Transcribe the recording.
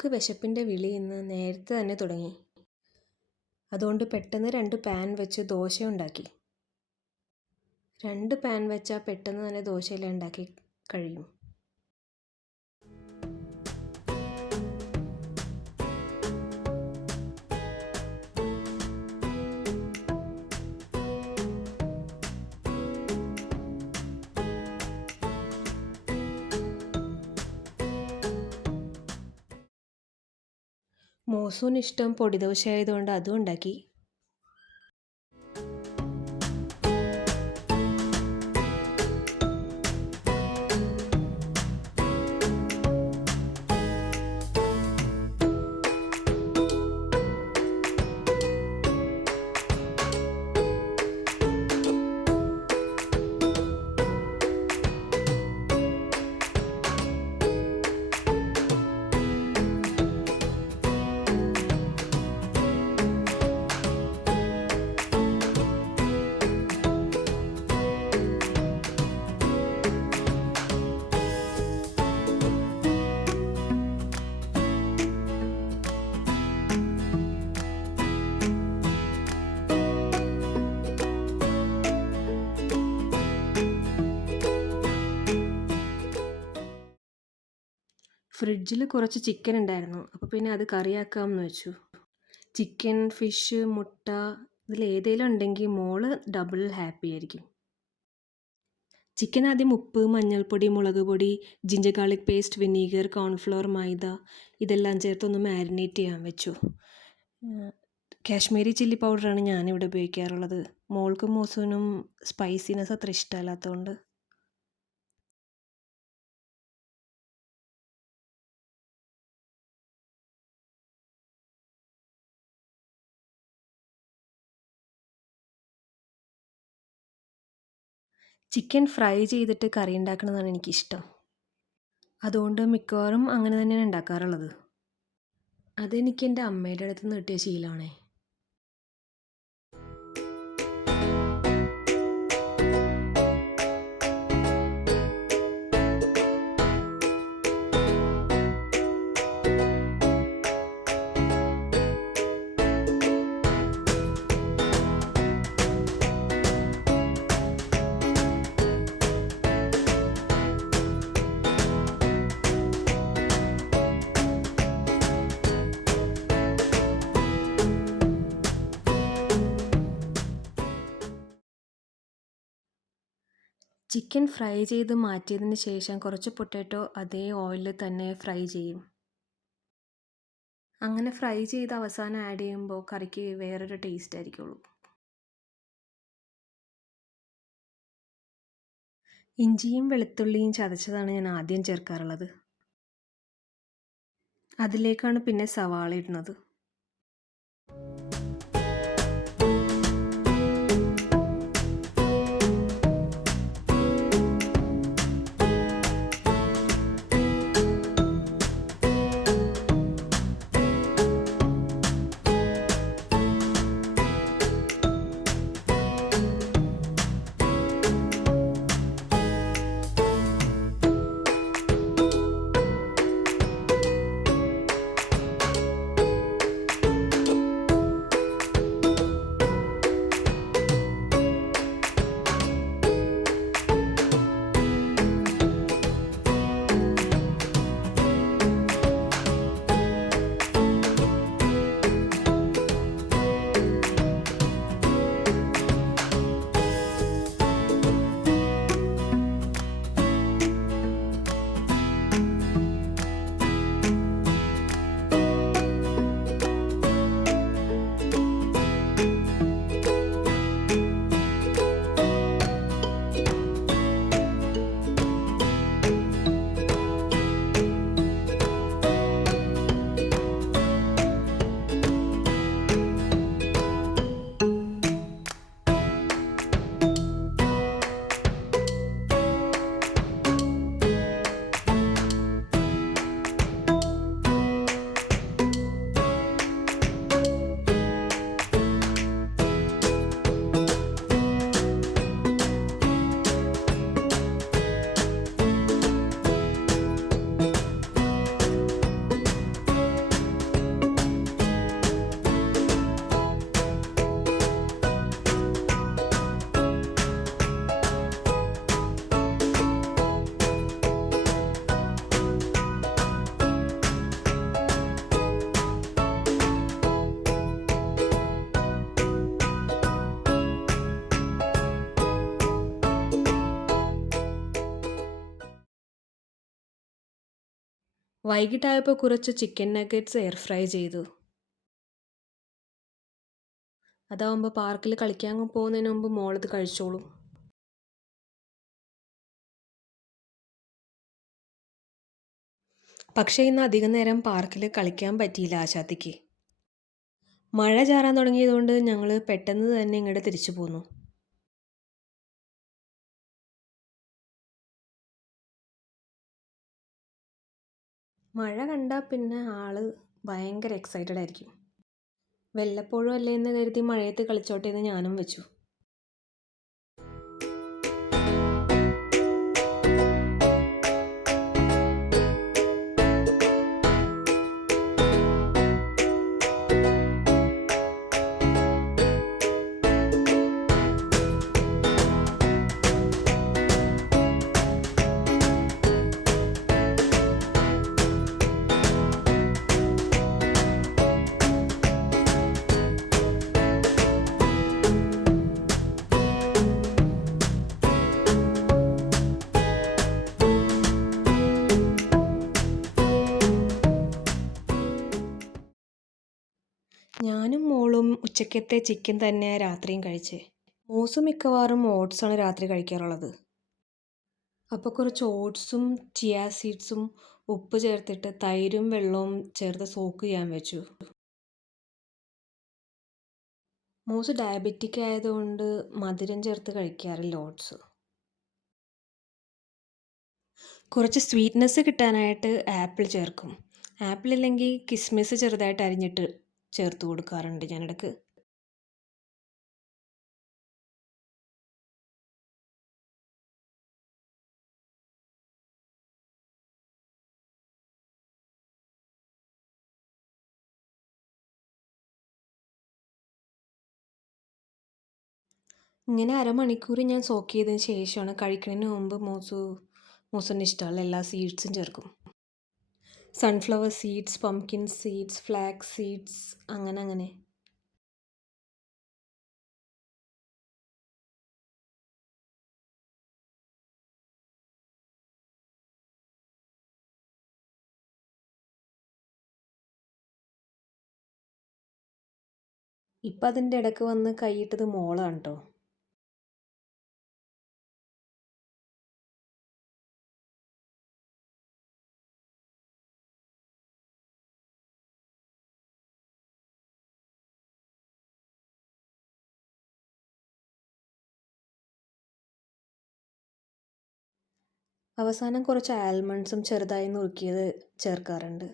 മോൾക്ക് വിശപ്പിൻ്റെ വിളി ഇന്ന് നേരത്തെ തന്നെ തുടങ്ങി. അതുകൊണ്ട് പെട്ടെന്ന് 2 പാൻ വെച്ച് ദോശ ഉണ്ടാക്കി. 2 പാൻ വെച്ചാൽ പെട്ടെന്ന് തന്നെ ദോശയെല്ലാം ഉണ്ടാക്കി കഴിയും. മോസൂന് ഇഷ്ടം പൊടിദോശ ആയതുകൊണ്ട് അതും ഉണ്ടാക്കി. ഫ്രിഡ്ജിൽ കുറച്ച് ചിക്കൻ ഉണ്ടായിരുന്നു. അപ്പോൾ പിന്നെ അത് കറിയാക്കാമെന്ന് വെച്ചു. ചിക്കൻ, ഫിഷ്, മുട്ട ഇതിലേതെങ്കിലും ഉണ്ടെങ്കിൽ മോള് ഡബിൾ ഹാപ്പി ആയിരിക്കും. ചിക്കൻ ആദ്യം ഉപ്പ്, മഞ്ഞൾപ്പൊടി, മുളക് പൊടി, ginger garlic paste, vinegar, cornflour, maida ഇതെല്ലാം ചേർത്തൊന്ന് മാരിനേറ്റ് ചെയ്യാൻ വെച്ചു. കാശ്മീരി ചില്ലി പൗഡറാണ് ഞാനിവിടെ ഉപയോഗിക്കാറുള്ളത്. മോൾക്കും മോസൂനും സ്പൈസിനെസ് അത്ര ഇഷ്ടമല്ലാത്തതുകൊണ്ട്. ചിക്കൻ ഫ്രൈ ചെയ്തിട്ട് കറി ഉണ്ടാക്കുന്നതാണ് എനിക്കിഷ്ടം. അതുകൊണ്ട് മിക്കവാറും അങ്ങനെ തന്നെയാണ് ഉണ്ടാക്കാറുള്ളത്. അതെനിക്ക് എൻ്റെ അമ്മയുടെ അടുത്ത് നിന്ന് കിട്ടിയ ശീലമാണേ. ചിക്കൻ ഫ്രൈ ചെയ്ത് മാറ്റിയതിന് ശേഷം കുറച്ച് പൊട്ടാറ്റോ അതേ ഓയിലിൽ തന്നെ ഫ്രൈ ചെയ്യും. അങ്ങനെ ഫ്രൈ ചെയ്ത് അവസാനം ആഡ് ചെയ്യുമ്പോൾ കറിക്ക് വേറൊരു ടേസ്റ്റ് ആയിരിക്കുള്ളൂ. ഇഞ്ചിയും വെളുത്തുള്ളിയും ചതച്ചതാണ് ഞാൻ ആദ്യം ചേർക്കാറുള്ളത്. അതിലേക്കാണ് പിന്നെ സവാള ഇടുന്നത്. വൈകിട്ടായപ്പോൾ കുറച്ച് ചിക്കൻ നഗറ്റ്സ് എയർ ഫ്രൈ ചെയ്തു. അതാവുമ്പോൾ പാർക്കിൽ കളിക്കാൻ പോകുന്നതിന് മുമ്പ് മോളിത് കഴിച്ചോളും. പക്ഷേ ഇന്ന് അധികം നേരം പാർക്കിൽ കളിക്കാൻ പറ്റിയില്ല ആശാത്തിക്ക്. മഴ ചാറാൻ തുടങ്ങിയതുകൊണ്ട് ഞങ്ങൾ പെട്ടെന്ന് തന്നെ ഇങ്ങോട്ട് തിരിച്ചു പോന്നു. മഴ കണ്ടാൽ പിന്നെ ആള് ഭയങ്കര എക്സൈറ്റഡ് ആയിരിക്കും. വല്ലപ്പോഴും അല്ലേ എന്ന് കരുതി മഴയത്ത് കളിച്ചോട്ടെ എന്ന് ഞാനും വെച്ചു. ഞാനും മോളും ഉച്ചക്കത്തെ ചിക്കൻ തന്നെ രാത്രിയും കഴിച്ചേ. മോസ് മിക്കവാറും ഓട്സാണ് രാത്രി കഴിക്കാറുള്ളത്. അപ്പോൾ കുറച്ച് ഓട്സും ചിയ സീഡ്സും ഉപ്പ് ചേർത്തിട്ട് തൈരും വെള്ളവും ചേർത്ത് സോക്ക് ചെയ്യാൻ വെച്ചു. മോസ് ഡയബറ്റിക് ആയതുകൊണ്ട് മധുരം ചേർത്ത് കഴിക്കാറില്ല ഓട്സ്. കുറച്ച് സ്വീറ്റ്നെസ് കിട്ടാനായിട്ട് ആപ്പിൾ ചേർക്കും. ആപ്പിൾ ഇല്ലെങ്കിൽ കിസ്മിസ് ചെറുതായിട്ട് അരിഞ്ഞിട്ട് ചേർത്ത് കൊടുക്കാറുണ്ട് ഞാനിടക്ക്. ഇങ്ങനെ അരമണിക്കൂർ ഞാൻ സോക്ക് ചെയ്തതിന് ശേഷമാണ് കഴിക്കുന്നതിന് മുമ്പ് മോസിന് ഇഷ്ടമുള്ള എല്ലാ സീഡ്സും ചേർക്കും. Sunflower seeds, pumpkin seeds, flax seeds, അങ്ങനെ. ഇപ്പം അതിൻ്റെ ഇടയ്ക്ക് വന്ന് കൈയിട്ടത് മോളാണ് കേട്ടോ. അവസാനം കുറച്ച് ആൽമണ്ട്സും ചെറുതായി നുറുക്കിയത് ചേർക്കാറുണ്ട്.